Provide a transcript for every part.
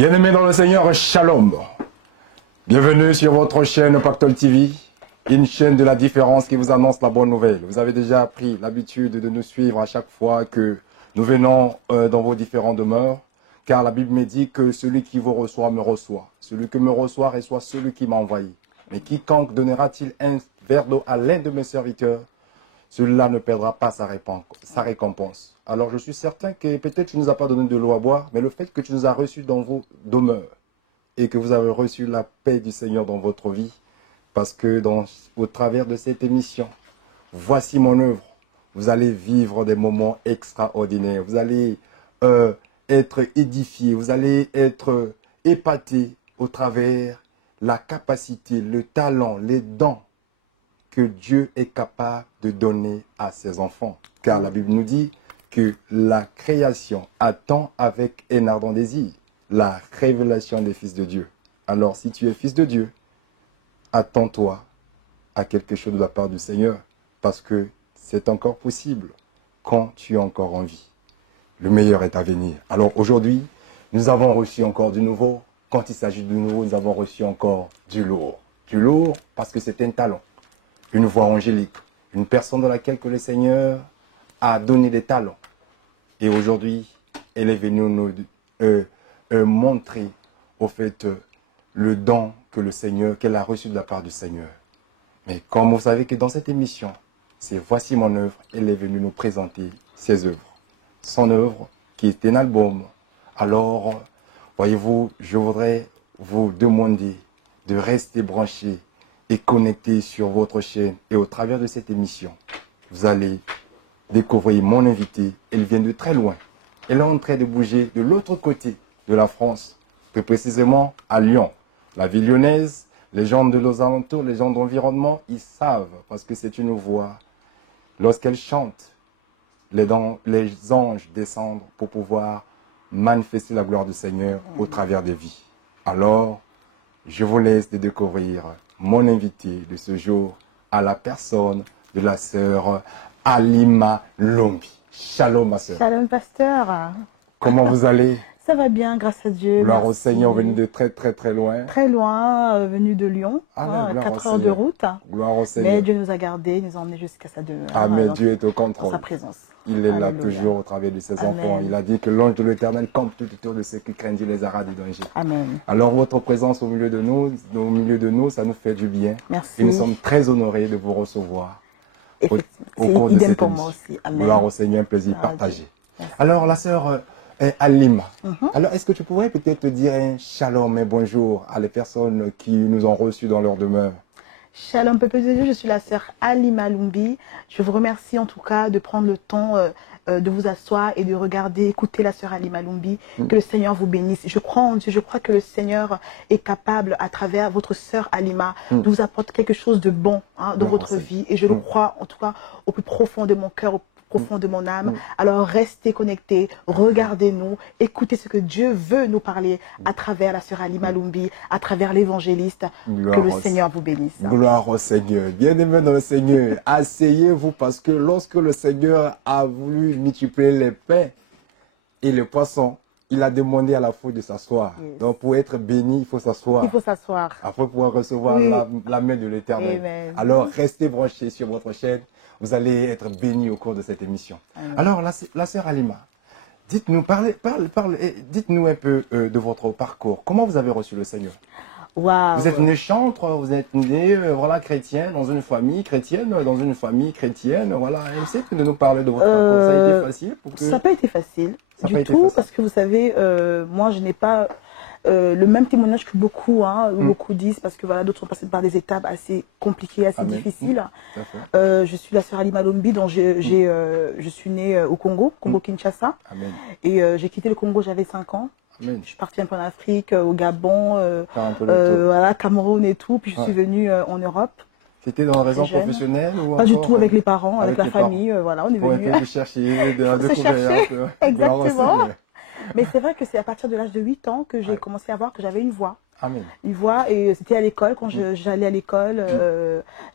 Bien-aimés dans le Seigneur, Shalom. Bienvenue sur votre chaîne Pactole TV, une chaîne de la différence qui vous annonce la bonne nouvelle. Vous avez déjà pris l'habitude de nous suivre à chaque fois que nous venons dans vos différentes demeures, car la Bible me dit que celui qui vous reçoit me reçoit. Celui qui me reçoit reçoit celui qui m'a envoyé. Mais quiconque donnera-t-il un verre d'eau à l'un de mes serviteurs, celui-là ne perdra pas sa récompense. Alors je suis certain que peut-être tu ne nous as pas donné de l'eau à boire, mais le fait que tu nous as reçus dans vos demeures et que vous avez reçu la paix du Seigneur dans votre vie, parce que au travers de cette émission, voici mon œuvre, vous allez vivre des moments extraordinaires, vous allez être édifiés, vous allez être épatés au travers la capacité, le talent, les dons que Dieu est capable de donner à ses enfants. Car la Bible nous dit que la création attend avec un ardent désir la révélation des fils de Dieu. Alors, si tu es fils de Dieu, attends-toi à quelque chose de la part du Seigneur, parce que c'est encore possible quand tu es encore en vie. Le meilleur est à venir. Alors aujourd'hui, nous avons reçu encore du nouveau. Quand il s'agit du nouveau, nous avons reçu encore du lourd. Du lourd parce que c'est un talent, une voix angélique, une personne dans laquelle que le Seigneur a donné des talents. Et aujourd'hui, elle est venue nous montrer au fait le don que le Seigneur, qu'elle a reçu de la part du Seigneur. Mais comme vous savez que dans cette émission, c'est Voici mon œuvre, elle est venue nous présenter ses œuvres. Son œuvre qui est un album. Alors, voyez-vous, je voudrais vous demander de rester branchés et connectés sur votre chaîne. Et au travers de cette émission, vous allez découvrir mon invité. Elle vient de très loin. Elle est en train de bouger de l'autre côté de la France, plus précisément à Lyon. La ville lyonnaise, les gens de nos alentours, les gens d'environnement, ils savent parce que c'est une voix. Lorsqu'elle chante, les anges descendent pour pouvoir manifester la gloire du Seigneur au travers des vies. Alors, je vous laisse de découvrir mon invité de ce jour à la personne de la sœur Halima Lombi. Shalom, ma sœur. Shalom, pasteur. Comment vous allez? Ça va bien, grâce à Dieu. Gloire au merci. Seigneur, venu de très loin. Très loin, venu de Lyon, Amen, 4 heures de route. Gloire au Seigneur. Mais Dieu nous a gardés, nous a emmenés jusqu'à sa demeure. Amen, Dieu est au contrôle. Dans sa présence. Il est là Alléluia. toujours au travers de ses Amen. enfants. Il a dit que l'ange de l'Éternel campe tout autour de ceux qui craignent Dieu, les haras du danger. Amen. Alors votre présence au milieu de nous, ça nous fait du bien. Merci. Et nous sommes très honorés de vous recevoir au cours de Idem cette pour émission. moi aussi. Amen. Gloire au Seigneur, un plaisir Gloire à partagé. Dieu. Merci. Alors la sœur Halima, alors est-ce que tu pourrais peut-être dire un shalom et bonjour à les personnes qui nous ont reçus dans leur demeure? Shalom, peuple de Dieu, je suis la sœur Halima Lombi. Je vous remercie en tout cas de prendre le temps de vous asseoir et de regarder, écouter la sœur Halima Lombi. Que le Seigneur vous bénisse. Je crois en Dieu, je crois que le Seigneur est capable, à travers votre sœur Halima, de vous apporter quelque chose de bon dans votre vie. Et je le crois, en tout cas, au plus profond de mon cœur, au plus profond de mon âme. Alors restez connectés, regardez-nous, écoutez ce que Dieu veut nous parler à travers la sœur Halima Lombi, à travers l'évangéliste. Que le Seigneur vous bénisse. Gloire au Seigneur. Bien-aimés dans le Seigneur, asseyez-vous parce que lorsque le Seigneur a voulu multiplier les pains et les poissons, il a demandé à la foule de s'asseoir. Yes. Donc pour être béni, il faut s'asseoir. Il faut s'asseoir. Afin de pouvoir recevoir Oui. la main de l'Éternel. Amen. Alors restez branchés sur votre chaîne. Vous allez être bénis au cours de cette émission. Amen. Alors la sœur Halima, dites-nous, dites-nous un peu de votre parcours. Comment vous avez reçu le Seigneur? Waouh. Vous êtes né chantre, vous êtes né chrétien, dans une famille chrétienne, voilà. Essayez de nous parler de votre parcours. Ça a été facile pour que... Ça n'a pas été facile Ça n'a du pas été tout, facile. parce que vous savez, moi je n'ai pas le même témoignage que beaucoup, beaucoup disent, parce que voilà, d'autres sont passés par des étapes assez compliquées, assez Amen. difficiles. Tout à fait. Je suis la sœur Halima Lombi, dont je suis née au Congo, Kinshasa, Amen. et j'ai quitté le Congo, j'avais 5 ans. Amen. Je suis partie un peu en Afrique, au Gabon, Faire un peu le tour. voilà, Cameroun et tout, puis je suis Ouais. venue en Europe. C'était dans la raison jeune. professionnelle ou Pas du encore, tout avec les parents, avec la les parents. famille, voilà, on est Pour venu. essayer de chercher, de la Se découverte. chercher, Gloire au exactement. Seigneur. Mais c'est vrai que c'est à partir de l'âge de 8 ans que j'ai commencé à voir que j'avais une voix. Amen. Il voit, et c'était à l'école, quand j'allais à l'école,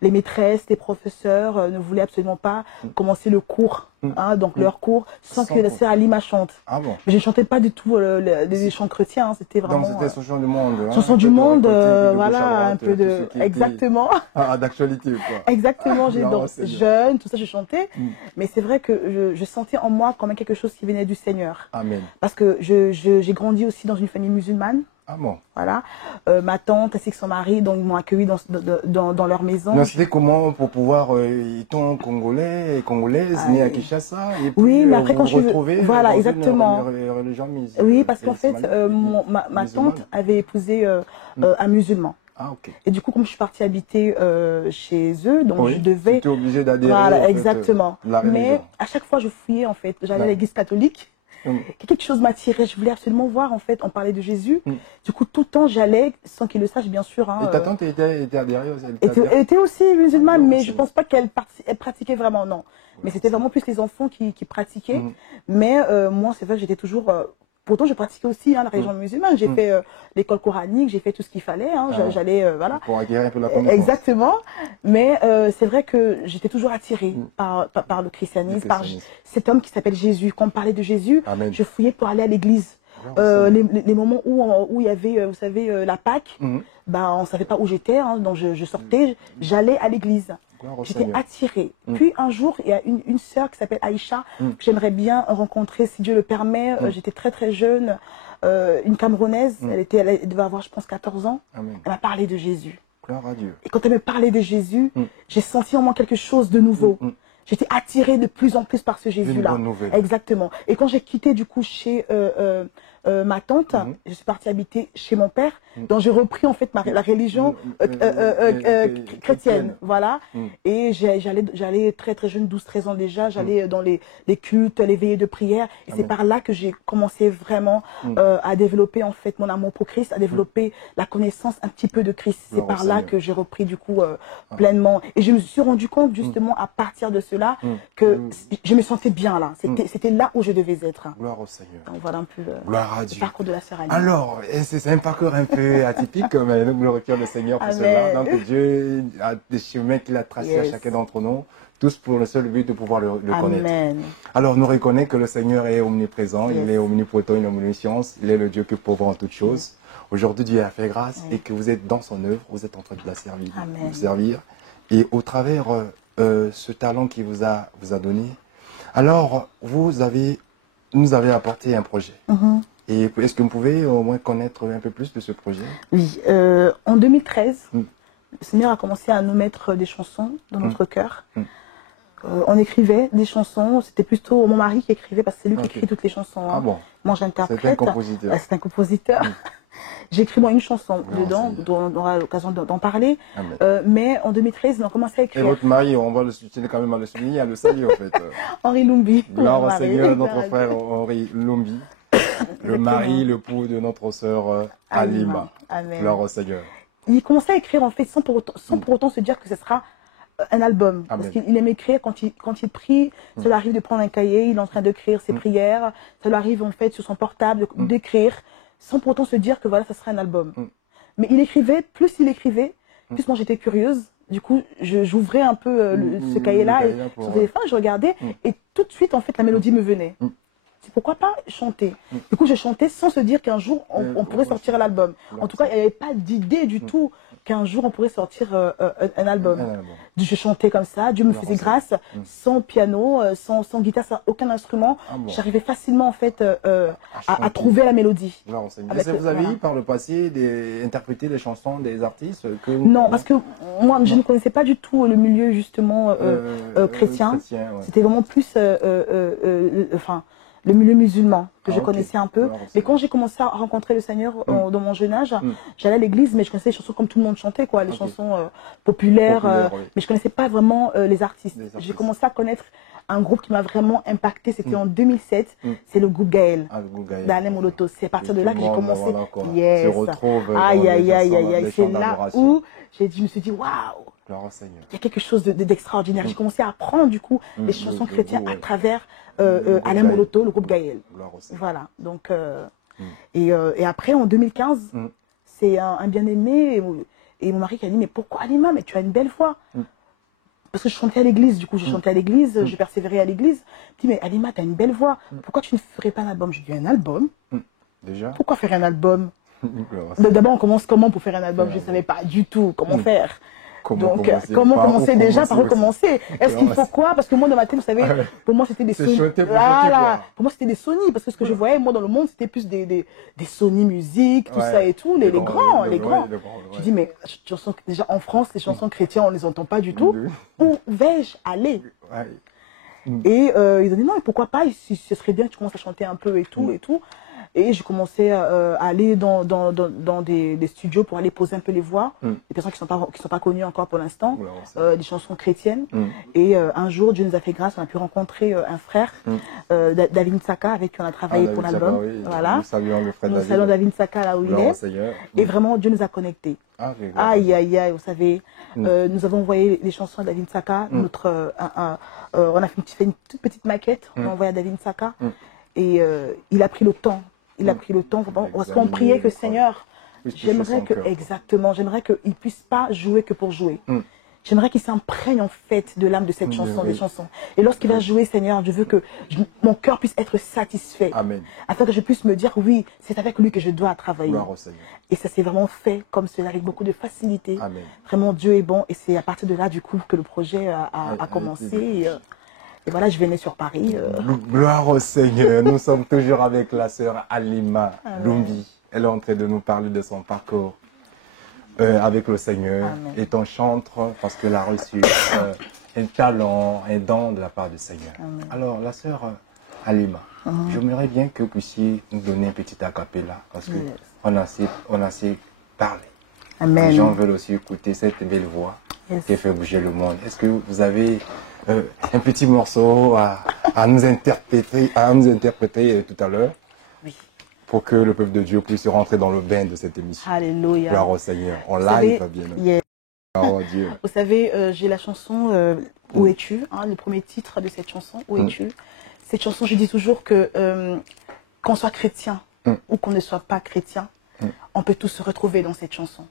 les maîtresses, les professeurs ne voulaient absolument pas commencer le cours, hein, donc leur cours, sans que la sœur Alima chante. Ah bon? Mais je ne chantais pas du tout les chants chrétiens, hein, c'était vraiment... Donc c'était chanson du monde. Hein, chanson du monde, voilà, un peu de... Exactement. D'actualité, quoi. Exactement, j'ai dansé jeune, tout ça, je chantais. Mais c'est vrai que je sentais en moi quand même quelque chose qui venait du Seigneur. Amen. Parce que j'ai grandi aussi dans une famille musulmane. Ah bon? Voilà. Ma tante ainsi que son mari, donc, ils m'ont accueilli dans leur maison. Mais c'était comment pour pouvoir, étant congolais et congolaise, née à Kinshasa, et puis oui, mais après quand je retrouver voilà, dans exactement. une religion musulmane. Oui, parce qu'en fait, ma tante avait épousé un musulman. Ah, ok. Et du coup, comme je suis partie habiter chez eux, donc oui, je devais... Tu étais obligée d'adhérer voilà, exactement. la religion. Mais à chaque fois, je fouillais, en fait. J'allais à l'église catholique. Quelque chose m'attirait, je voulais absolument voir, en fait, on parlait de Jésus. Du coup, tout le temps, j'allais, sans qu'il le sache, bien sûr. Hein, et ta tante était adhérée aussi? Elle était aussi musulmane, mais je ne pense pas qu'elle pratiquait vraiment, non. Mais c'était vraiment plus les enfants qui pratiquaient. Mais moi, c'est vrai que j'étais toujours... pourtant, je pratiquais aussi, hein, la religion musulmane. J'ai fait l'école coranique, j'ai fait tout ce qu'il fallait. Hein, j'allais, voilà. Pour acquérir un peu la connaissance. Exactement. Mais c'est vrai que j'étais toujours attirée par le christianisme, par cet homme qui s'appelle Jésus. Quand on parlait de Jésus, je fouillais pour aller à l'église. Les moments où il y avait, vous savez, la Pâque, ben, on ne savait pas où j'étais, hein, donc je sortais, j'allais à l'église. J'étais attirée. Puis un jour, il y a une sœur qui s'appelle Aïcha, que j'aimerais bien rencontrer, si Dieu le permet. J'étais très très jeune, une Camerounaise, elle devait avoir, je pense, 14 ans. Amen. Elle m'a parlé de Jésus. Gloire à Dieu. Et quand elle me parlait de Jésus, j'ai senti en moi quelque chose de nouveau. J'étais attirée de plus en plus par ce Jésus-là. Une bonne nouvelle. Exactement. Et quand j'ai quitté du coup chez ma tante, je suis partie habiter chez mon père. Donc j'ai repris en fait la religion chrétienne. Voilà. Et j'allais très très jeune, 12-13 ans déjà, j'allais dans les cultes, les veillées de prière. Et c'est par là que j'ai commencé vraiment à développer en fait mon amour pour Christ, à développer la connaissance un petit peu de Christ. C'est par là que j'ai repris du coup pleinement. Et je me suis rendu compte justement à partir de cela que je me sentais bien là. C'était là où je devais être. Gloire au Seigneur. Donc voilà un peu le parcours de la sœur Alima. Alors, c'est un parcours un peu atypique, mais nous glorifions le Seigneur pour cela. Donc Dieu a des chemins qu'il a tracés à chacun d'entre nous, tous pour le seul but de pouvoir le connaître. Alors, nous reconnaissons que le Seigneur est omniprésent, il est omnipotent, il est omniscience, il est le Dieu qui pourvoit en toutes choses. Aujourd'hui, Dieu a fait grâce et que vous êtes dans son œuvre, vous êtes en train de la servir. Et au travers ce talent qu'il vous a donné, alors vous nous avez apporté un projet. Et est-ce que vous pouvez au moins connaître un peu plus de ce projet? Oui, en 2013, le Seigneur a commencé à nous mettre des chansons dans notre cœur. On écrivait des chansons, c'était plutôt mon mari qui écrivait parce que c'est lui qui écrit toutes les chansons. Hein. Ah bon? Moi j'interprète. C'est un compositeur. C'est un compositeur. J'écris moi une chanson dedans, dont on aura l'occasion d'en parler. Mais en 2013, on a commencé à écrire. Et votre mari, on va le soutenir quand même à le souligner, à le saluer en fait. Henri Lumbi. Gloire au Seigneur, notre frère Henri Lumbi. Le mari, le l'époux de notre sœur Alima. Gloire au Seigneur. Il commençait à écrire en fait sans pour autant se dire que ce sera un album. Parce qu'il aime écrire quand il prie. Ça lui arrive de prendre un cahier, il est en train d'écrire ses prières. Ça lui arrive en fait sur son portable d'écrire sans pour autant se dire que voilà, ça sera un album. Mais il écrivait, plus moi j'étais curieuse. Du coup, j'ouvrais un peu ce cahier-là, son téléphone, je regardais et tout de suite en fait la mélodie me venait. Pourquoi pas chanter? Du coup, je chantais sans se dire qu'un jour, on pourrait sortir l'album. En tout cas, il n'y avait pas d'idée du tout qu'un jour, on pourrait sortir un album. Je chantais comme ça, Dieu me faisait grâce, sans piano, sans guitare, sans aucun instrument. J'arrivais facilement, en fait, à trouver la mélodie. Est-ce que vous avez eu par le passé interprété des chansons des artistes que Non, parce que moi, je ne connaissais pas du tout le milieu, justement, chrétien. C'était vraiment plus... le milieu musulman que je connaissais un peu. Mais quand j'ai commencé à rencontrer le Seigneur dans mon jeune âge, j'allais à l'église, mais je connaissais les chansons comme tout le monde chantait, quoi, les chansons populaires, mais je connaissais pas vraiment les artistes. J'ai commencé à connaître un groupe qui m'a vraiment impacté, c'était en 2007, c'est le groupe Gaël, d'Alain Moloto. C'est à partir de là que j'ai commencé. Aïe, aïe, aïe, aïe, aïe, c'est là où je me suis dit, waouh! Il y a quelque chose d'extraordinaire. J'ai commencé à apprendre du coup les chansons chrétiennes à travers Alain Moloto, le groupe Gaël. Voilà. Donc et après en 2015, c'est un bien-aimé. Et mon mari qui a dit, mais pourquoi Halima? Mais tu as une belle voix. Parce que je chantais à l'église, du coup, j'ai chanté à l'église, j'ai persévéré à l'église. Il dit, mais Halima, tu as une belle voix. Pourquoi tu ne ferais pas un album? Je lui dis, un album? Déjà? Pourquoi faire un album? D'abord, on commence comment pour faire un album? Je ne savais pas du tout comment faire. Donc, comment commencer déjà par recommencer? Est-ce qu'il faut quoi? Parce que moi, dans ma tête, vous savez, pour moi, c'était des Sony. Voilà. Pour moi, c'était des Sony. Parce que ce que je voyais, moi, dans le monde, c'était plus des Sony Music, tout ça et tout, les grands. Je dis, mais déjà, en France, les chansons chrétiennes, on ne les entend pas du tout. Où vais-je aller? Et ils ont dit, non, mais pourquoi pas? Ce serait bien que tu commences à chanter un peu et tout et tout. Et je commençais à aller dans des studios pour aller poser un peu les voix, des personnes qui sont pas connues encore pour l'instant, des chansons chrétiennes. Et un jour, Dieu nous a fait grâce, on a pu rencontrer un frère, David Nsaka, avec qui on a travaillé pour l'album. Voilà. Nous saluons le frère Nous saluons David Nsaka là où il est. Et vraiment, Dieu nous a connectés. Aïe, aïe, aïe, vous savez. Nous avons envoyé les chansons à David Nsaka. On a fait une toute petite maquette, on a envoyé à David Nsaka. Et il a pris le temps. Il a pris le temps, parce qu'on priait que Seigneur, j'aimerais qu'il ne puisse pas jouer que pour jouer. J'aimerais qu'il s'imprègne en fait de l'âme de cette chanson, des chansons. Et lorsqu'il va jouer, Seigneur, je veux que mon cœur puisse être satisfait. Amen. Afin que je puisse me dire, oui, c'est avec lui que je dois travailler. Et ça s'est vraiment fait comme cela, avec beaucoup de facilité. Amen. Vraiment, Dieu est bon. Et c'est à partir de là, du coup, que le projet a commencé. Et voilà, je venais sur Paris. Gloire au Seigneur. Nous sommes toujours avec la sœur Halima Lumbi. Elle est en train de nous parler de son parcours avec le Seigneur. Étant chantre, parce qu'elle a reçu un talent, un don de la part du Seigneur. Alors, la sœur Halima, j'aimerais bien que vous puissiez nous donner un petit acapella, parce qu'on a assez parlé. Amen. Les gens veulent aussi écouter cette belle voix qui fait bouger le monde. Est-ce que vous avez un petit morceau à nous interpréter tout à l'heure, pour que le peuple de Dieu puisse rentrer dans le bain de cette émission? Alléluia. Gloire au Seigneur. En live, bien entendu. Gloire à Dieu. Vous savez, j'ai la chanson Où es-tu, le premier titre de cette chanson, Où es-tu. Cette chanson, je dis toujours que qu'on soit chrétien ou qu'on ne soit pas chrétien, on peut tous se retrouver dans cette chanson.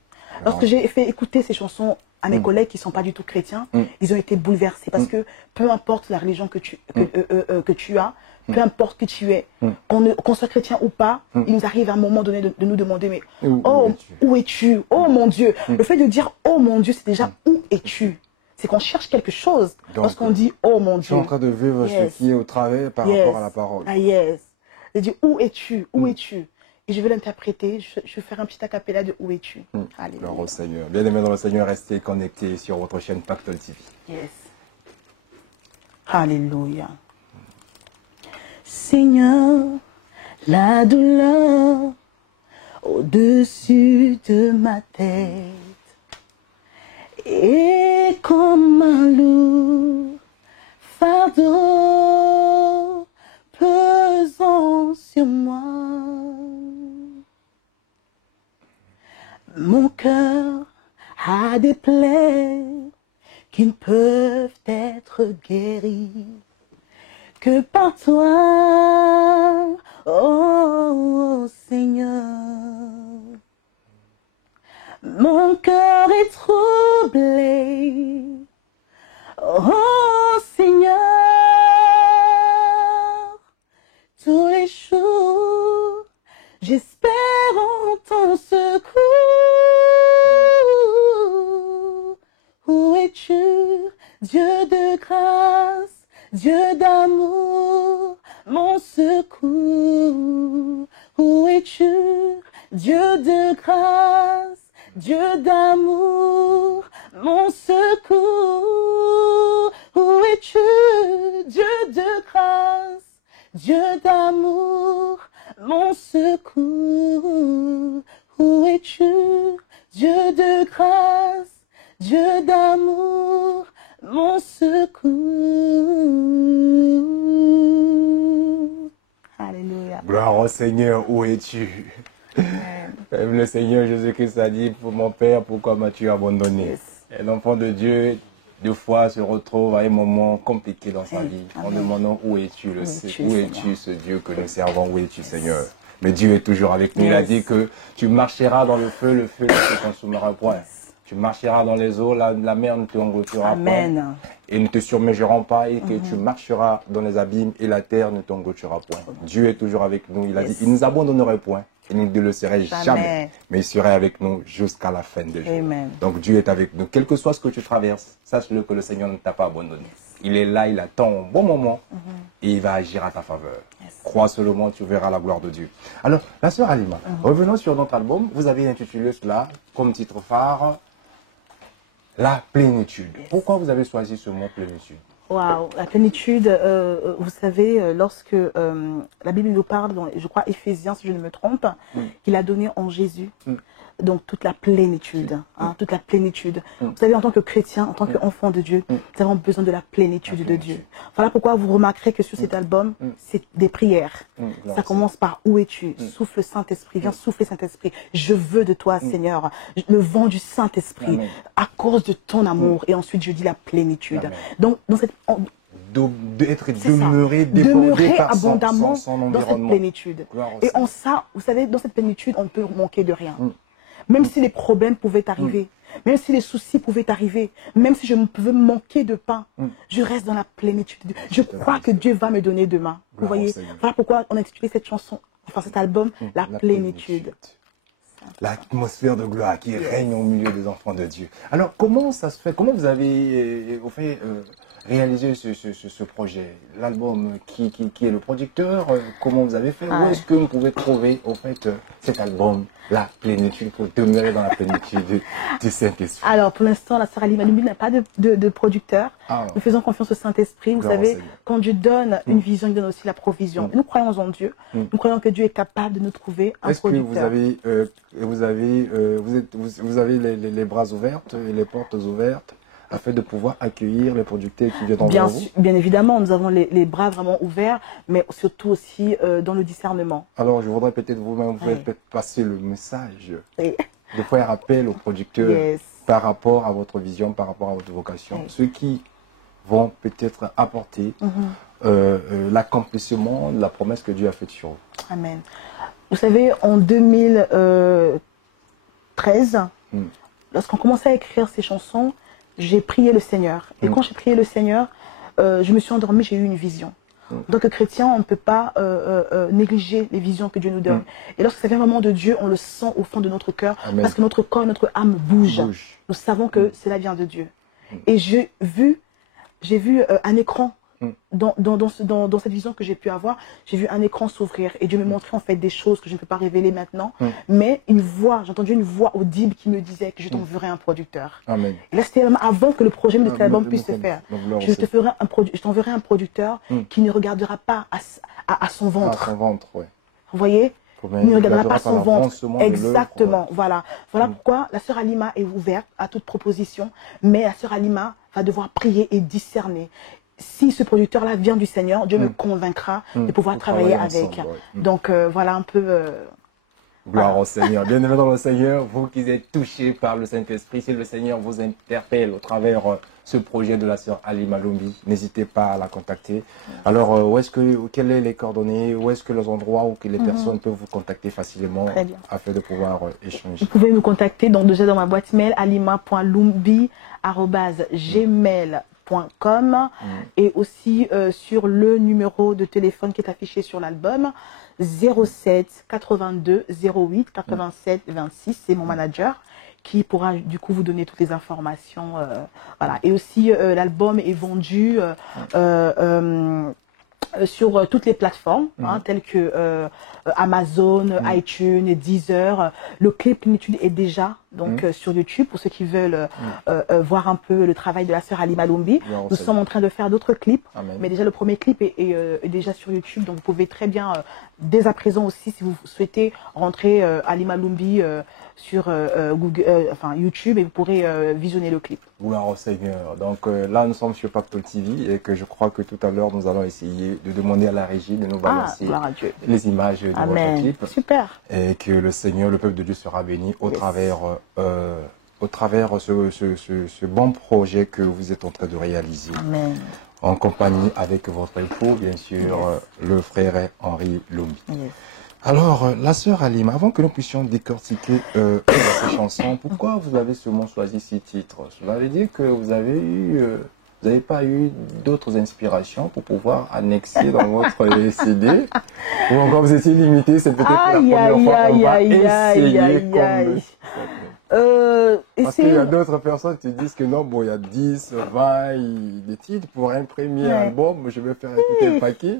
Lorsque j'ai fait écouter ces chansons à mes collègues qui ne sont pas du tout chrétiens, ils ont été bouleversés parce que peu importe la religion que tu as, peu importe qui tu es, qu'on soit chrétien ou pas, il nous arrive à un moment donné de nous demander, mais où es-tu? Oh mon Dieu. Le fait de dire oh mon Dieu, c'est déjà où es-tu? C'est qu'on cherche quelque chose lorsqu'on dit oh mon Dieu. Je suis en train de vivre ce qui est au travers par rapport à la parole. Ah yes. Je dis où es-tu? Où es-tu? Et je vais l'interpréter, je vais faire un petit acapella de Où es-tu. Gloire au Seigneur. Bien aimé dans le Seigneur, restez connectés sur votre chaîne Pactole TV. Yes. Alléluia. Seigneur, la douleur au-dessus de ma tête est comme un lourd fardeau pesant sur moi. Mon cœur a des plaies qui ne peuvent être guéries que par toi, oh Seigneur. Mon cœur est troublé, oh Seigneur. Tous les jours, j'espère en ton secours. Où es-tu, Dieu de grâce, Dieu d'amour, mon secours? Où es-tu, Dieu de grâce, Dieu d'amour, mon secours? Où es-tu, Dieu de grâce, Dieu d'amour, mon secours? Où es-tu, Dieu de grâce, Dieu d'amour, mon secours? Alléluia. Gloire au Seigneur, où es-tu? Même le Seigneur Jésus-Christ a dit, pour mon Père, pourquoi m'as-tu abandonné? Et l'enfant de Dieu, deux fois, se retrouve à un moment compliqué dans sa vie, en demandant où es-tu, où es-tu ce Dieu que nous servons, où es-tu Seigneur? Mais Dieu est toujours avec nous. Il a Yes. dit que tu marcheras dans le feu ne te consumera point. Tu marcheras dans les eaux, la mer ne te engloutira Amen. point et ne te submergeront pas, et que tu marcheras dans les abîmes et la terre ne t'engloutira point. Dieu est toujours avec nous. Il a dit, il ne nous abandonnerait point. Il ne le serait jamais, mais il serait avec nous jusqu'à la fin des jours. Amen. Donc Dieu est avec nous. Quel que soit ce que tu traverses, sache-le que le Seigneur ne t'a pas abandonné. Il est là, il attend un bon moment et il va agir à ta faveur. Crois seulement, tu verras la gloire de Dieu. Alors, la sœur Halima, revenons sur notre album. Vous avez intitulé cela comme titre phare, La plénitude. Pourquoi vous avez choisi ce mot plénitude? Waouh, la plénitude, vous savez, lorsque la Bible nous parle, dans, je crois Éphésiens, si je ne me trompe, qu'il a donné en Jésus, donc toute la plénitude, hein, toute la plénitude. Vous savez, en tant que chrétien, en tant qu'enfant de Dieu, nous avons besoin de la plénitude de Dieu. Voilà pourquoi vous remarquerez que sur cet album, c'est des prières. Ça commence par où es-tu? Souffle Saint-Esprit, viens souffler Saint-Esprit. Je veux de toi, Seigneur, le vent du Saint-Esprit, à cause de ton amour. Et ensuite, je dis la plénitude. Donc, dans cette d'être demeuré, débordé par abondamment son dans cette environnement. plénitude. Et en ça, vous savez, dans cette plénitude, on ne peut manquer de rien. Même si les problèmes pouvaient arriver, même si les soucis pouvaient arriver, même si je pouvais manquer de pain, je reste dans la plénitude. Je crois que Dieu va me donner demain. Vous voyez, voilà pourquoi on a intitulé cette chanson, enfin cet album, La plénitude. L'atmosphère de gloire qui règne au milieu des enfants de Dieu. Alors, comment ça se fait? Comment vous avez réalisé ce projet? L'album, qui est le producteur? Comment vous avez fait? Où est-ce que vous pouvez trouver, au fait, cet album, La plénitude, pour demeurer dans la plénitude du Saint-Esprit? Alors, pour l'instant, la sœur Halima Loumbi n'a pas de producteur. Nous faisons confiance au Saint-Esprit. Vous savez, quand Dieu donne une vision, il donne aussi la provision. Et nous croyons en Dieu. Nous croyons que Dieu est capable de nous trouver un producteur. Est-ce que vous avez les bras ouverts et les portes ouvertes afin de pouvoir accueillir les producteurs qui viennent envers vous? Bien évidemment, nous avons les bras vraiment ouverts, mais surtout aussi dans le discernement. Alors, je voudrais peut-être vous-même passer le message de faire appel aux producteurs par rapport à votre vision, par rapport à votre vocation. Ceux qui vont peut-être apporter l'accomplissement de la promesse que Dieu a faite sur vous. Amen. Vous savez, en 2013, lorsqu'on commençait à écrire ces chansons, j'ai prié le Seigneur. Et quand j'ai prié le Seigneur, je me suis endormie, j'ai eu une vision. Donc, que chrétien, on ne peut pas négliger les visions que Dieu nous donne. Et lorsque ça vient vraiment de Dieu, on le sent au fond de notre cœur, parce que notre corps, notre âme bouge. Nous savons que cela vient de Dieu. Et j'ai vu un écran. Dans cette vision que j'ai pu avoir, j'ai vu un écran s'ouvrir et Dieu me montrait en fait des choses que je ne peux pas révéler maintenant, mais j'ai entendu une voix audible qui me disait que je t'enverrai un producteur. Amen. Et là, c'était avant que le projet de cet album puisse se faire. Je t'enverrai un producteur qui ne regardera pas à son ventre. À son ventre, oui. Vous voyez? Il ne regardera pas son ventre. Exactement. Voilà pourquoi la sœur Halima est ouverte à toute proposition, mais la sœur Halima va devoir prier et discerner. Si ce producteur-là vient du Seigneur, Dieu me convaincra de pouvoir travailler avec. Donc voilà un peu... Gloire au Seigneur. Bien-aimés dans le Seigneur, vous qui êtes touchés par le Saint-Esprit, si le Seigneur vous interpelle au travers ce projet de la sœur Halima Loumbi, n'hésitez pas à la contacter. Alors, quelles sont les coordonnées, où est-ce que les endroits où les personnes peuvent vous contacter facilement afin de pouvoir échanger? Vous pouvez nous contacter déjà dans ma boîte mail, halima.loumbi@gmail.com et aussi sur le numéro de téléphone qui est affiché sur l'album 07 82 08 87 26. C'est mon manager qui pourra du coup vous donner toutes les informations. Voilà. Et aussi l'album est vendu sur toutes les plateformes telles que Amazon, iTunes, Deezer. Le clip Plénitude est déjà sur YouTube pour ceux qui veulent voir un peu le travail de la sœur Halima Loumbi. Nous sommes en train de faire d'autres clips, mais déjà le premier clip est déjà sur YouTube, donc vous pouvez très bien dès à présent aussi, si vous souhaitez, rentrer Halima Loumbi sur YouTube et vous pourrez visionner le clip. Gloire au Seigneur. Donc là, nous sommes sur Pactol TV et que je crois que tout à l'heure, nous allons essayer de demander à la régie de nous balancer les images de votre clip. Super. Et que le Seigneur, le peuple de Dieu sera béni au travers ce bon projet que vous êtes en train de réaliser. Amen. En compagnie avec votre époux, bien sûr, le frère Henri Loumbi. Alors, la sœur Halima, avant que nous puissions décortiquer ces chansons, pourquoi vous avez seulement choisi ces titres? Cela veut dire que vous avez eu, vous n'avez pas eu d'autres inspirations pour pouvoir annexer dans votre CD, ou encore vous étiez limité, c'est peut-être la première fois qu'on va essayer comme... Parce qu'il y a d'autres personnes qui disent que non, bon, il y a 10, 20 des titres pour un premier album, je vais faire écouter le paquet.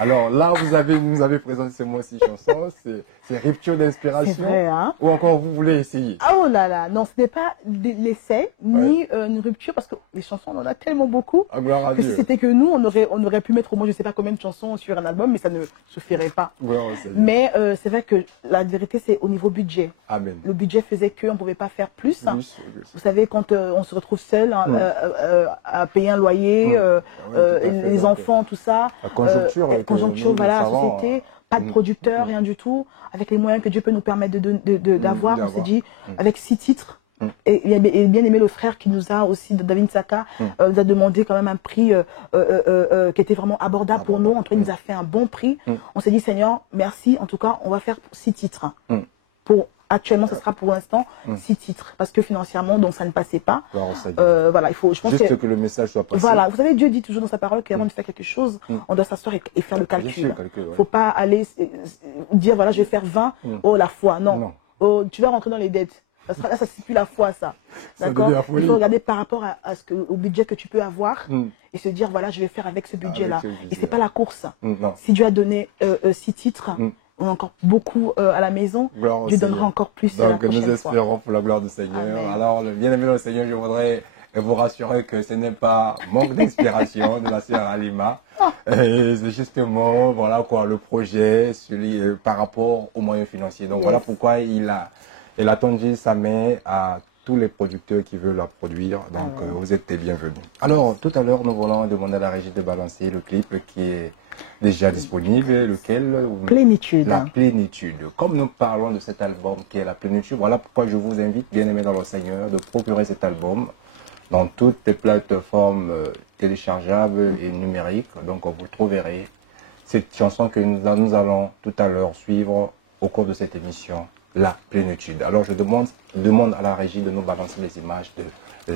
Alors là, nous avez présenté ces mois-ci chansons, c'est rupture d'inspiration. C'est vrai, hein? Ou encore vous voulez essayer? Oh là là, non, ce n'est pas l'essai, ni une rupture, parce que les chansons, on en a tellement beaucoup. Ah, gloire à que Dieu. si c'était que nous, on aurait pu mettre au moins, je ne sais pas combien de chansons sur un album, mais ça ne suffirait pas. Gloire au Seigneur. Mais c'est vrai que la vérité, c'est au niveau budget. Amen. Le budget faisait qu'on ne pouvait pas faire plus. Plus. Vous savez, quand on se retrouve seul à payer un loyer, les enfants, tout ça, la conjoncture, voilà, la société, pas de producteur, rien du tout, avec les moyens que Dieu peut nous permettre d'avoir, on s'est dit, avec 6 titres. Et bien aimé le frère qui nous a aussi, David Saka, nous a demandé quand même un prix qui était vraiment abordable pour nous. En tout cas, il nous a fait un bon prix. On s'est dit, Seigneur, merci. En tout cas, on va faire 6 titres. Actuellement, ce sera pour l'instant 6 titres. Parce que financièrement, donc, ça ne passait pas. Voilà, il faut, je pense juste que le message soit passé. Voilà, vous savez, Dieu dit toujours dans sa parole qu'avant de faire quelque chose, on doit s'asseoir et faire le calcul. Il ne faut pas aller dire, voilà, je vais faire 20, oh, la foi. Non. Oh, tu vas rentrer dans les dettes. Là, ça ne plus la foi, ça. D'accord? Il faut regarder par rapport au budget que tu peux avoir et se dire, voilà, je vais faire avec ce budget-là. Et ce n'est pas la course. Si Dieu a donné 6 titres, on a encore beaucoup à la maison, Dieu donnera encore plus la prochaine fois. Donc nous espérons pour la gloire du Seigneur. Amen. Alors, le bien-aimé dans le Seigneur, je voudrais vous rassurer que ce n'est pas manque d'inspiration de la sœur Halima. C'est justement, voilà quoi, le projet par rapport aux moyens financiers. Donc voilà pourquoi il a tendu sa main à tous les producteurs qui veulent la produire. Donc vous êtes les bienvenus. Alors tout à l'heure, nous voulons demander à la régie de balancer le clip qui est déjà disponible, lequel? Plénitude. La plénitude. Comme nous parlons de cet album qui est la plénitude, voilà pourquoi je vous invite, bien aimés dans le Seigneur, de procurer cet album dans toutes les plateformes téléchargeables et numériques. Donc vous trouverez cette chanson que nous allons tout à l'heure suivre au cours de cette émission, La plénitude. Alors je demande à la régie de nous balancer les images de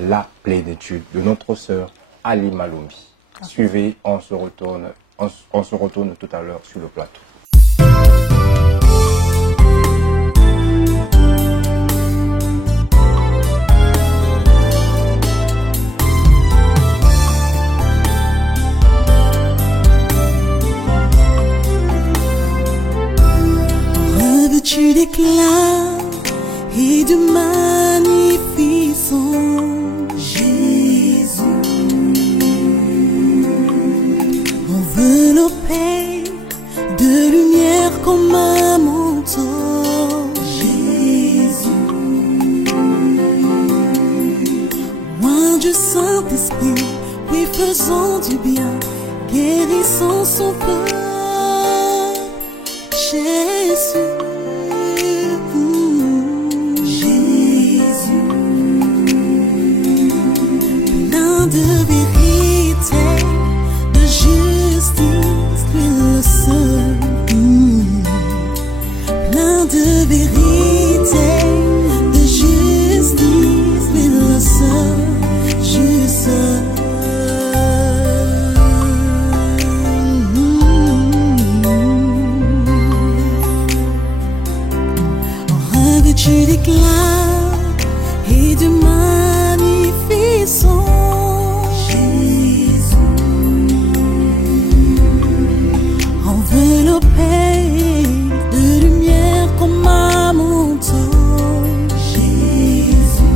La plénitude de notre sœur Halima Lumbi. Suivez, on se retourne tout à l'heure sur le plateau. Revêtu d'éclat et de magnificence, Jésus, enveloppé de lumière comme un manteau, Jésus, loin du Saint-Esprit, oui, faisant du bien, guérissant son peuple, Jésus. De vérité, de justice, le seul, plein de vérité, de justice, le seul, juste. Revêtu d'éclat et de magnificence, enveloppé de lumière comme un manteau, Jésus,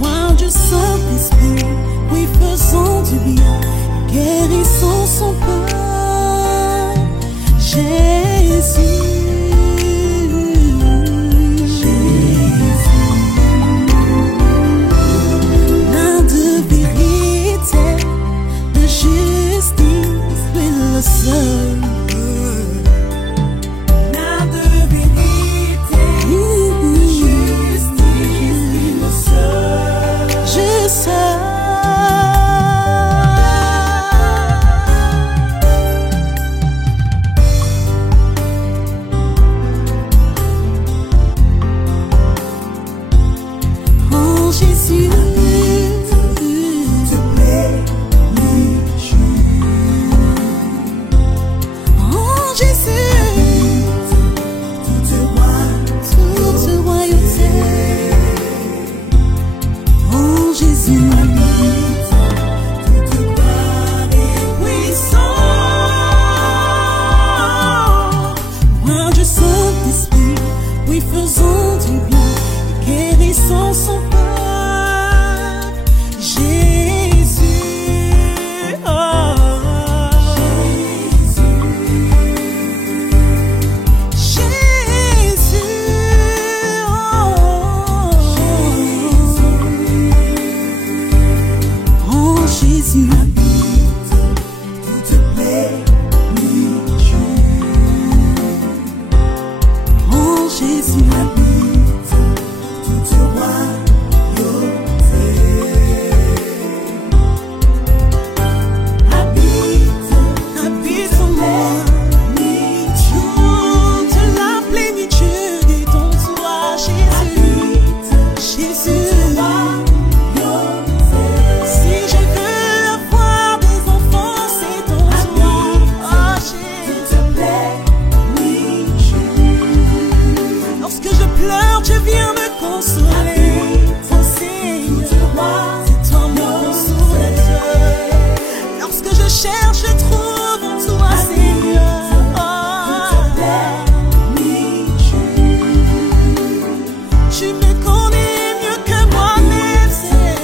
loin du Saint-Esprit, oui, faisant du bien, guérissant son peuple, Jésus, Jésus, le Saint-Esprit, oui, faisons du bien et guérissons son peuple. Jésus, oh, Jésus, toute plénitude. En Jésus, habite toute royauté. Habite en moi, toute la plénitude est en toi, Jésus. Jésus. Tu viens me consoler, oh Seigneur, c'est toi mon consolateur. Lorsque je cherche, je trouve en toi, Seigneur. Tu me connais mieux que moi-même, Seigneur.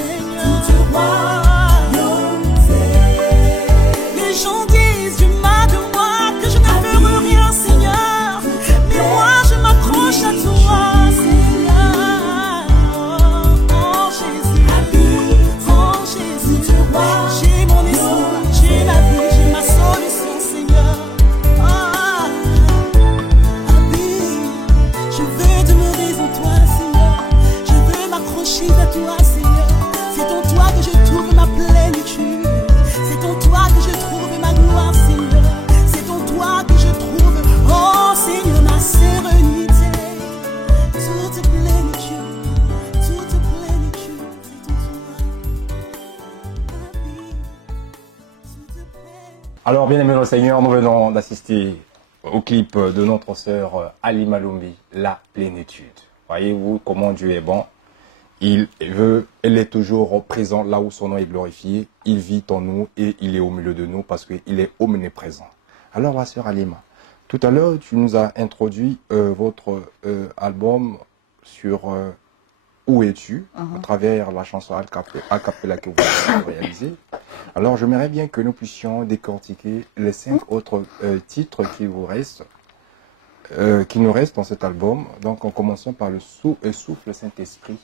Les gens disent du mal de moi, que je ne ferai rien, Seigneur. Mais moi, je m'accroche à toi. Alors, bien aimés dans le Seigneur, nous venons d'assister au clip de notre sœur Halima Lumbi, La plénitude. Voyez-vous comment Dieu est bon. Elle est toujours présent là où son nom est glorifié. Il vit en nous et il est au milieu de nous parce qu'il est omniprésent. Alors, ma sœur Halima, tout à l'heure, tu nous as introduit votre album sur Où es-tu, à travers la chanson a cappella que vous avez réalisée. Alors, j'aimerais bien que nous puissions décortiquer les 5 autres titres qui nous restent dans cet album. Donc, en commençant par le Souffle Saint-Esprit.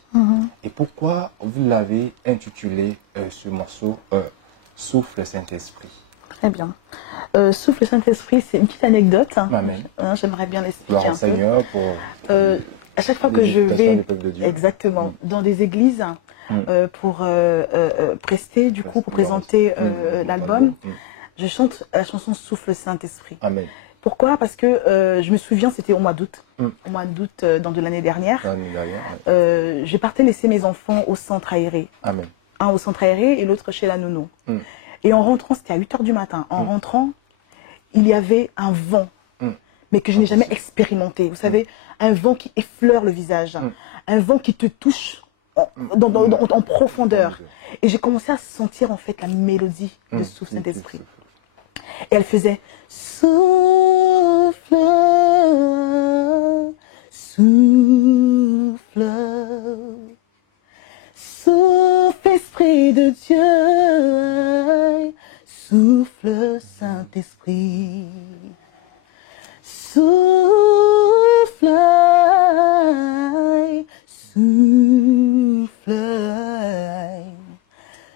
Et pourquoi vous l'avez intitulé ce morceau Souffle Saint-Esprit? Très bien. Souffle Saint-Esprit, c'est une petite anecdote. Amen. J'aimerais bien l'expliquer un peu. Seigneur pour à chaque fois que je vais exactement dans des églises pour prester, du coup, pour présenter l'album, je chante la chanson Souffle Saint-Esprit. Amen. Pourquoi? Parce que je me souviens, c'était au mois d'août. Au mois d'août de l'année dernière. Je partais laisser mes enfants au centre aéré. Amen. Un au centre aéré et l'autre chez la nounou. Et en rentrant, c'était à 8 h du matin. En rentrant, il y avait un vent, mais que je n'ai jamais expérimenté. Vous savez, un vent qui effleure le visage, un vent qui te touche en profondeur. Et j'ai commencé à sentir en fait la mélodie de Souffle Saint-Esprit. Et elle faisait souffle, souffle, souffle Esprit de Dieu, souffle Saint-Esprit, souffle, souffle,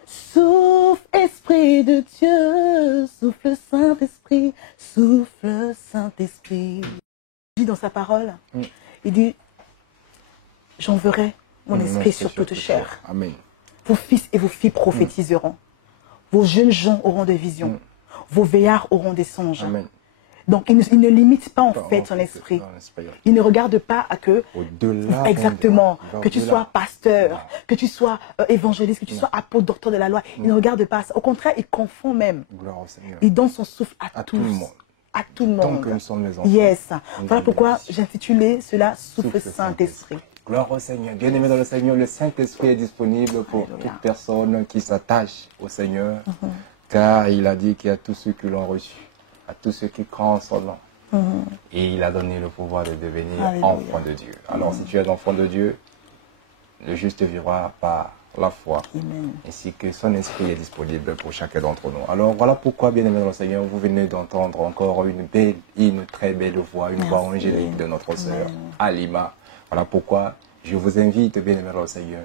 souffle Esprit de Dieu, souffle Saint-Esprit, souffle Saint-Esprit. Il dit dans sa parole, il dit, j'enverrai mon esprit sur toute chair. Amen. Vos fils et vos filles prophétiseront. Vos jeunes gens auront des visions. Vos veillards auront des songes. Amen. Donc, il ne limite pas en fait son esprit. Il ne regarde pas à que, exactement, que tu sois pasteur, que tu sois évangéliste, que tu sois apôtre, docteur de la loi. Il ne regarde pas ça. Au contraire, il confond même. Il donne son souffle à tous. À tout le monde. Tant que nous sommes les enfants. Yes. Voilà pourquoi j'ai intitulé cela Souffle Saint-Esprit. Gloire au Seigneur. Bien-aimé dans le Seigneur, le Saint-Esprit est disponible pour toute personne qui s'attache au Seigneur. Car il a dit qu'il y a tous ceux qui l'ont reçu, à tous ceux qui croient en son nom. Et il a donné le pouvoir de devenir Alléluia. enfant de Dieu. Alors si tu es enfant de Dieu, le juste vivra par la foi, Amen. ainsi que son esprit est disponible pour chacun d'entre nous. Alors voilà pourquoi, bien aimé dans le Seigneur, vous venez d'entendre encore une très belle voix, une voix angélique de notre sœur Alima. Voilà pourquoi je vous invite, bien aimé dans le Seigneur,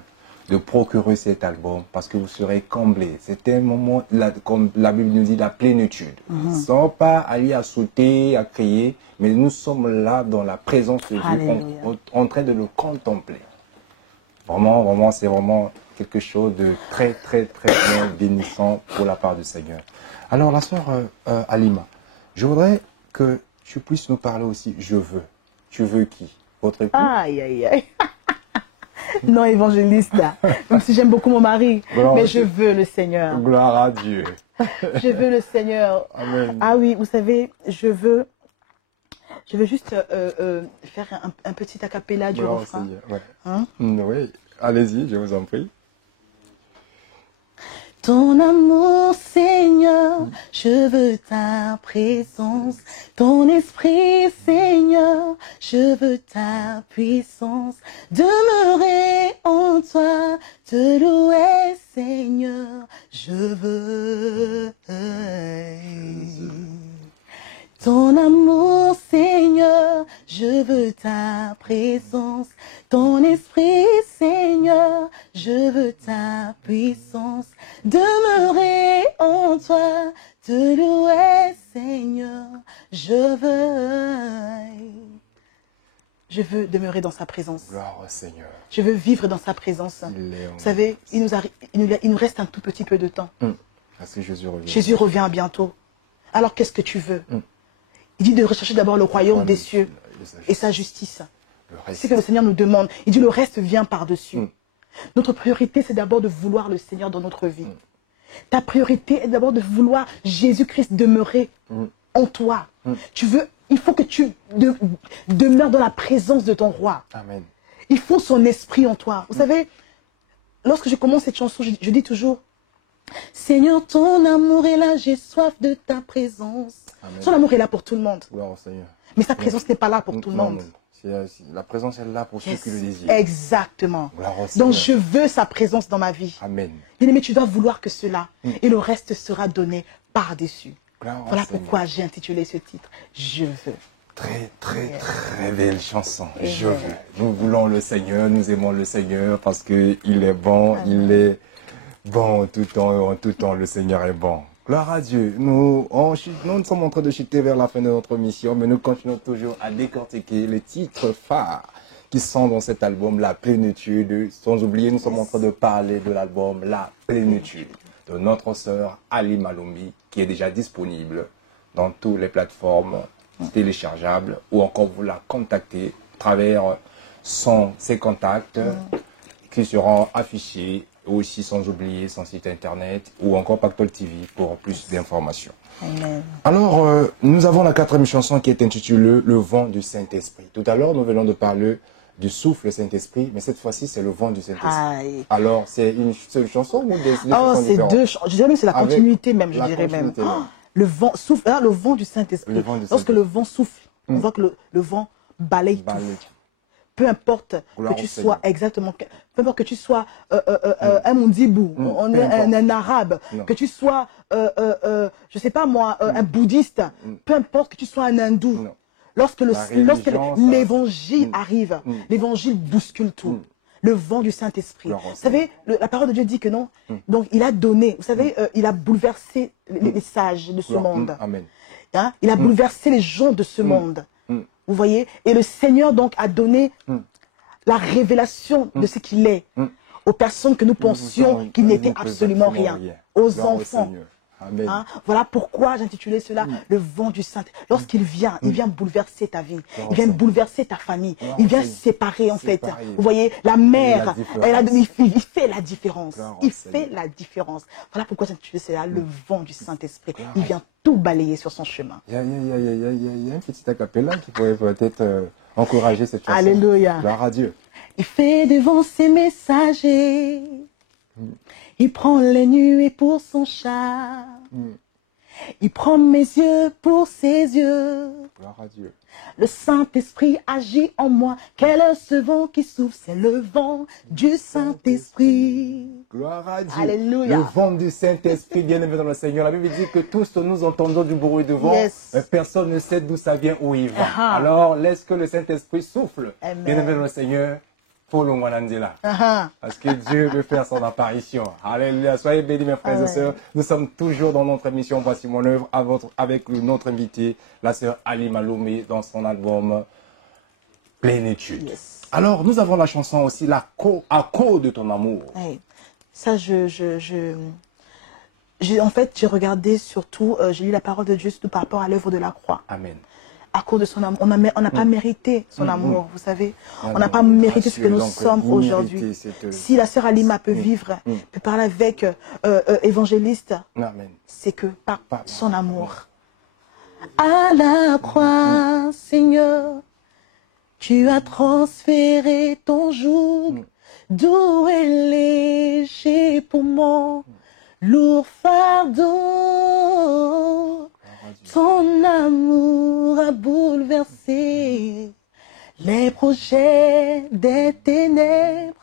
de procurer cet album parce que vous serez comblés. C'est un moment, comme la Bible nous dit, la plénitude. Sans pas aller à sauter, à crier, mais nous sommes là dans la présence de Dieu, en train de le contempler. Vraiment, vraiment, c'est vraiment quelque chose de très, très, très bien bénissant pour la part du Seigneur. Alors, la sœur Alima, je voudrais que tu puisses nous parler aussi, je veux. Tu veux qui? Votre époux? Aïe, aïe, aïe. Non, évangéliste, là. Même si j'aime beaucoup mon mari, mais je veux le Seigneur. Gloire à Dieu. Je veux le Seigneur. Amen. Ah oui, vous savez, je veux juste faire un petit acapella du Gloire au refrain. Seigneur, ouais. Hein? Oui, allez-y, je vous en prie. Ton amour, Seigneur, je veux ta présence. Ton esprit, Seigneur, je veux ta puissance. Demeurer en toi, te louer, Seigneur, je veux. Ton amour, Seigneur, je veux ta présence. Ton esprit, Seigneur, je veux ta puissance. Demeurer en toi, te louer, Seigneur, je veux demeurer dans sa présence. Gloire au Seigneur. Je veux vivre dans sa présence. Vous savez, il nous reste un tout petit peu de temps. Parce que Jésus revient. Jésus revient bientôt. Alors qu'est-ce que tu veux? Il dit de rechercher d'abord le royaume des cieux et sa justice. C'est ce que le Seigneur nous demande. Il dit le reste vient par-dessus. Notre priorité, c'est d'abord de vouloir le Seigneur dans notre vie. Ta priorité est d'abord de vouloir Jésus-Christ demeurer en toi. Il faut que tu demeures dans la présence de ton roi. Amen. Il faut son esprit en toi. Vous savez, lorsque je commence cette chanson, je dis toujours, Seigneur, ton amour est là, j'ai soif de ta présence. Amen. Son amour est là pour tout le monde. Gloire au Seigneur. Mais sa présence n'est pas là pour tout le monde. La présence est là pour ceux qui le désirent. Exactement. Gloire au Seigneur. Donc je veux sa présence dans ma vie. Amen. Bien-aimé, tu dois vouloir que cela. Et le reste sera donné par-dessus. Voilà pourquoi j'ai intitulé ce titre. Je veux. Très, très, très belle chanson. Je veux. Nous voulons le Seigneur, nous aimons le Seigneur parce qu'il est bon, il est bon en tout temps, le Seigneur est bon. Gloire à Dieu. Nous sommes en train de chuter vers la fin de notre mission, mais nous continuons toujours à décortiquer les titres phares qui sont dans cet album, La Plénitude. Sans oublier, nous sommes en train de parler de l'album La Plénitude de notre sœur Alima Lumbi, qui est déjà disponible dans toutes les plateformes téléchargeables, ou encore vous la contactez à travers ses contacts qui seront affichés, aussi sans oublier son site internet ou encore Pactole TV pour plus d'informations. Alors, nous avons la 4e chanson qui est intitulée Le vent du Saint-Esprit. Tout à l'heure, nous venons de parler du souffle Saint-Esprit, mais cette fois-ci, c'est le vent du Saint-Esprit. Alors, c'est une seule chanson ou des chansons c'est deux chansons. Je dirais même c'est la continuité même, je dirais même. Le vent souffle, le vent du Saint-Esprit. Lorsque le vent souffle, on voit que le vent balaye tout. Peu importe que tu sois, exactement, peu importe que tu sois un mondibou, un arabe, que tu sois, je sais pas moi, un bouddhiste, peu importe que tu sois un hindou, lorsque l'évangile arrive, l'évangile bouscule tout. Le vent du Saint-Esprit. Vous savez, la parole de Dieu dit que non. Donc, il a donné, vous savez, il a bouleversé les sages de ce monde. Amen. Hein? Il a bouleversé les gens de ce monde. Vous voyez? Et le Seigneur donc a donné la révélation de ce qu'il est aux personnes que nous pensions qu'il n'était absolument rien. Aux enfants. Amen. Hein? Voilà pourquoi j'intitulais cela le vent du Saint. Lorsqu'il vient, il vient bouleverser ta vie. Il vient bouleverser ta famille. Il vient séparer en fait. Vous voyez, la mère, il fait la différence. Il fait la différence. Voilà pourquoi j'intitulais cela le vent du Saint-Esprit. Il vient tout balayer sur son chemin. Il y a un petit acapella qui pourrait peut-être encourager cette chanson. Alléluia. Gloire à Dieu. Il fait devant ses messagers. Il prend les nuées pour son char. Il prend mes yeux pour ses yeux. Gloire à Dieu. Le Saint-Esprit agit en moi. Quel est ce vent qui souffle? C'est le vent du Saint-Esprit. Gloire à Dieu. Alléluia. Le vent du Saint-Esprit, bien-aimé dans le Seigneur. La Bible dit que tous nous entendons du bruit de vent, Yes. mais personne ne sait d'où ça vient, où il va. Ah. Alors, laisse que le Saint-Esprit souffle. Amen. Bien-aimé dans le Seigneur, pour le Mwanandela. Ah, Parce que Dieu veut faire son apparition. Alléluia. Soyez bénis, mes frères et Amen. sœurs. Nous sommes toujours dans notre émission Voici mon œuvre avec notre invitée, la sœur Halima Loumbi, dans son album Plénitude. Yes. Alors, nous avons la chanson aussi, à cause de ton amour. ouais. Ça, en fait, j'ai regardé surtout, j'ai lu la parole de Dieu surtout par rapport à l'œuvre de la croix. Amen. À cause de son amour. On n'a pas mérité son amour, vous savez. Ah On n'a non, pas mérité ce bien que nous sûr, donc, sommes vous aujourd'hui. méritez cette- Si la sœur Halima peut vivre, peut parler avec évangéliste, Amen. c'est que par Par- son amour. À la croix, Seigneur, tu as transféré ton joug, doux et léger pour mon lourd fardeau. Ton amour a bouleversé les projets des ténèbres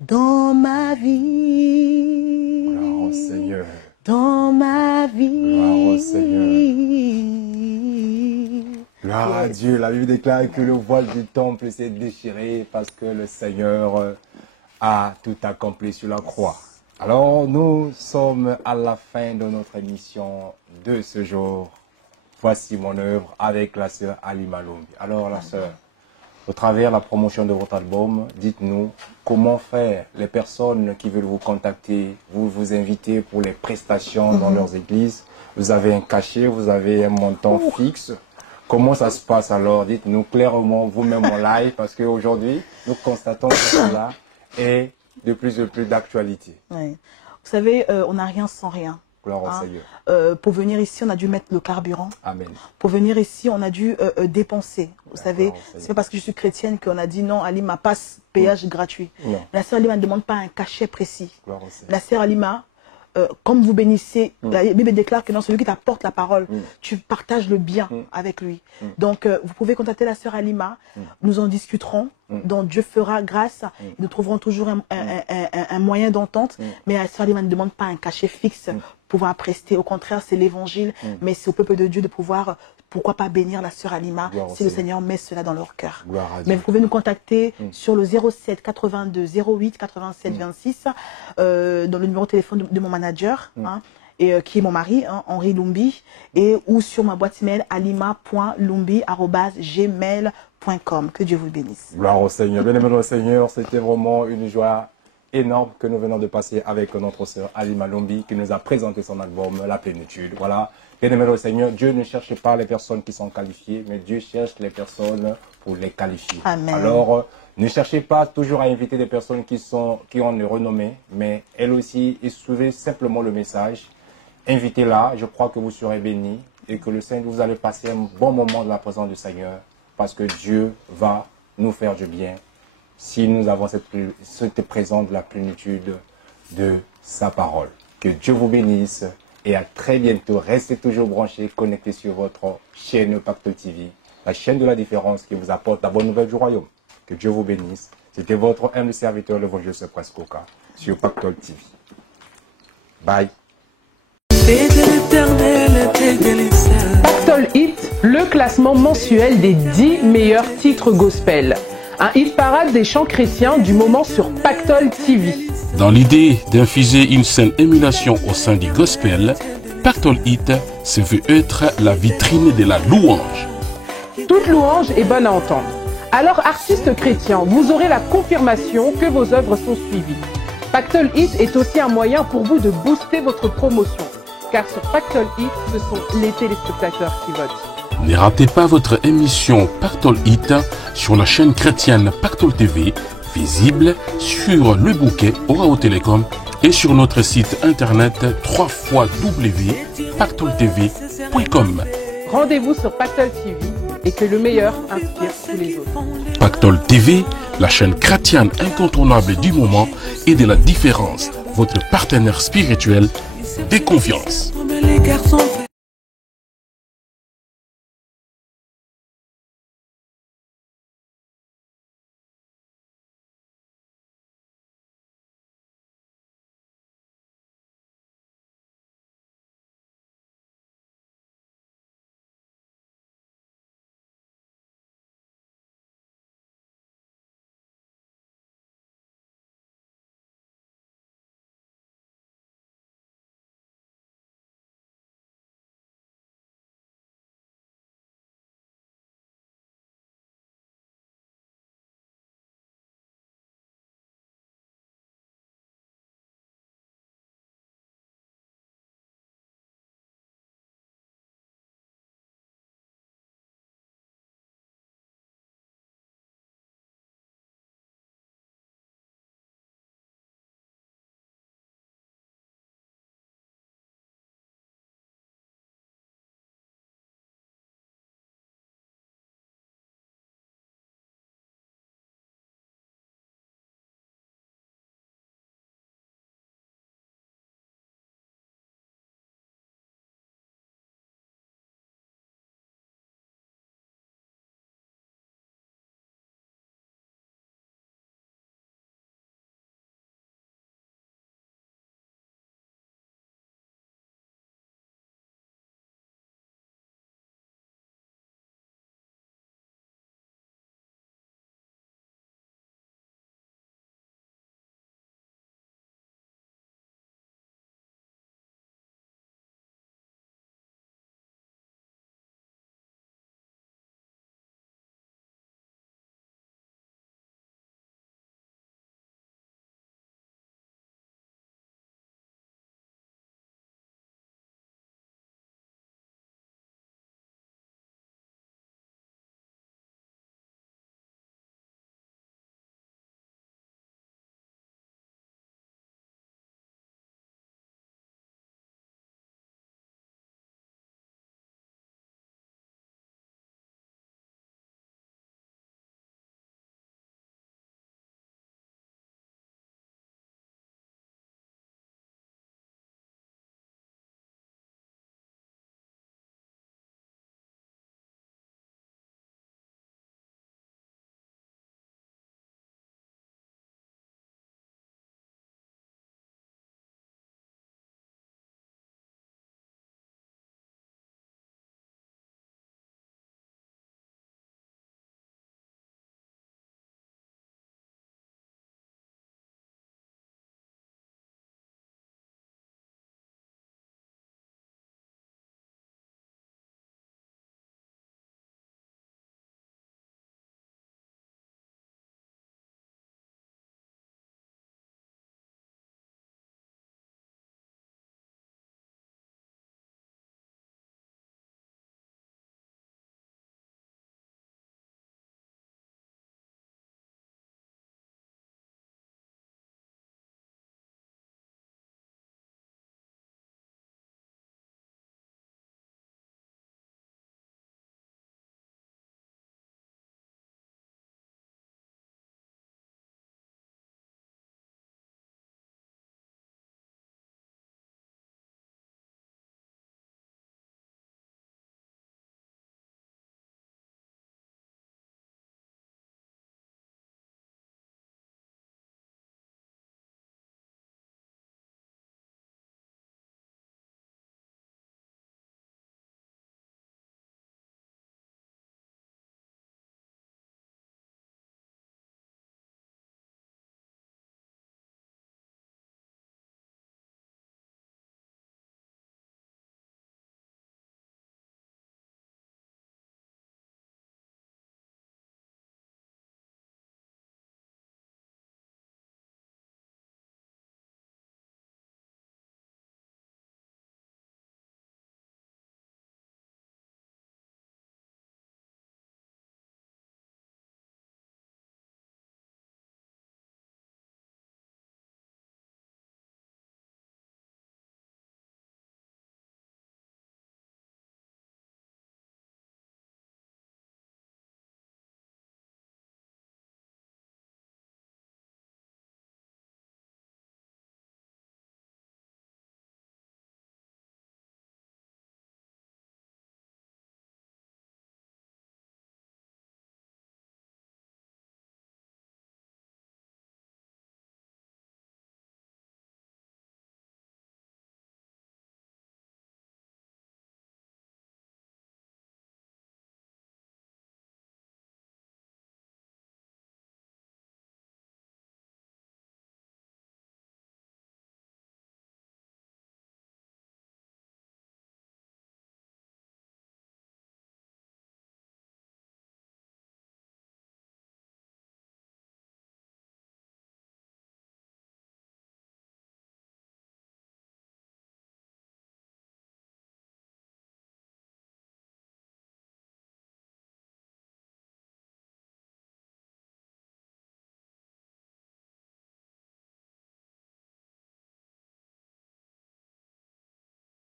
dans ma vie. Gloire au Seigneur. Dans ma Gloire au vie. Gloire à Dieu. La Bible déclare que le voile du temple s'est déchiré parce que le Seigneur a tout accompli sur la croix. Alors, nous sommes à la fin de notre émission de ce jour. Voici mon œuvre avec la sœur Halima Loumbi. Alors, la sœur, au travers de la promotion de votre album, dites-nous comment faire les personnes qui veulent vous contacter, vous inviter pour les prestations dans leurs églises. Vous avez un cachet, vous avez un montant fixe. Comment ça se passe alors? Dites-nous clairement vous-même en live, parce qu'aujourd'hui, nous constatons que cela est de plus en plus d'actualité. Ouais. Vous savez, on n'a rien sans rien. Gloire au Hein. Seigneur. Pour venir ici, on a dû mettre le carburant. Amen. Pour venir ici, on a dû dépenser. Vous savez, au Seigneur. c'est pas parce que je suis chrétienne qu'on a dit non, Halima passe péage gratuit. Non. La sœur Halima ne demande pas un cachet précis. Gloire au Seigneur. La sœur Halima, comme vous bénissez, la Bible déclare que dans celui qui t'apporte la parole, tu partages le bien avec lui. Donc, vous pouvez contacter la sœur Halima, nous en discuterons, donc Dieu fera grâce, nous trouverons toujours un moyen d'entente, mais la sœur Halima ne demande pas un cachet fixe pour pouvoir prester. Au contraire, c'est l'évangile, mais c'est au peuple de Dieu de pouvoir, pourquoi pas bénir la sœur Halima Gloire au si le Seigneur. Seigneur met cela dans leur cœur. Gloire à Dieu. Mais vous pouvez nous contacter sur le 07 82 08 87 26, dans le numéro de téléphone de mon manager, hein, et, qui est mon mari, hein, Henri Loumbi, et ou sur ma boîte email alima.loumbi@gmail.com. Que Dieu vous bénisse. Gloire au Seigneur. Bien-aimé dans le Seigneur, c'était vraiment une joie énorme que nous venons de passer avec notre sœur Halima Loumbi qui nous a présenté son album La Plénitude. Voilà. Bien-aimé dans le Seigneur, Dieu ne cherche pas les personnes qui sont qualifiées, mais Dieu cherche les personnes pour les qualifier. Amen. Alors, ne cherchez pas toujours à inviter des personnes qui ont une renommée, mais elles aussi, suivez simplement le message. Invitez-la, je crois que vous serez bénis et que le Seigneur, vous allez passer un bon moment de la présence du Seigneur parce que Dieu va nous faire du bien si nous avons cette présence de la plénitude de sa parole. Que Dieu vous bénisse et à très bientôt. Restez toujours branchés, connectés sur votre chaîne Pactole TV, la chaîne de la différence qui vous apporte la bonne nouvelle du royaume. Que Dieu vous bénisse. C'était votre humble serviteur, l'évangéliste Prescoca, sur Pactole TV. Bye. Pactole Hit, le classement mensuel des 10 meilleurs titres gospel. Un hit parade des chants chrétiens du moment sur Pactole TV. Dans l'idée d'infuser une saine émulation au sein du gospel, Pactole Hit se veut être la vitrine de la louange. Toute louange est bonne à entendre. Alors, artistes chrétiens, vous aurez la confirmation que vos œuvres sont suivies. Pactole Hit est aussi un moyen pour vous de booster votre promotion. Car sur Pactole Hit, ce sont les téléspectateurs qui votent. Ne ratez pas votre émission Pactole Hit sur la chaîne chrétienne Pactole TV, visible sur le bouquet Orao Télécom et sur notre site internet www.pactoletv.com. Rendez-vous sur Pactole TV et que le meilleur inspire tous les autres. Pactole TV, la chaîne chrétienne incontournable du moment et de la différence, votre partenaire spirituel des confiances. Les garçons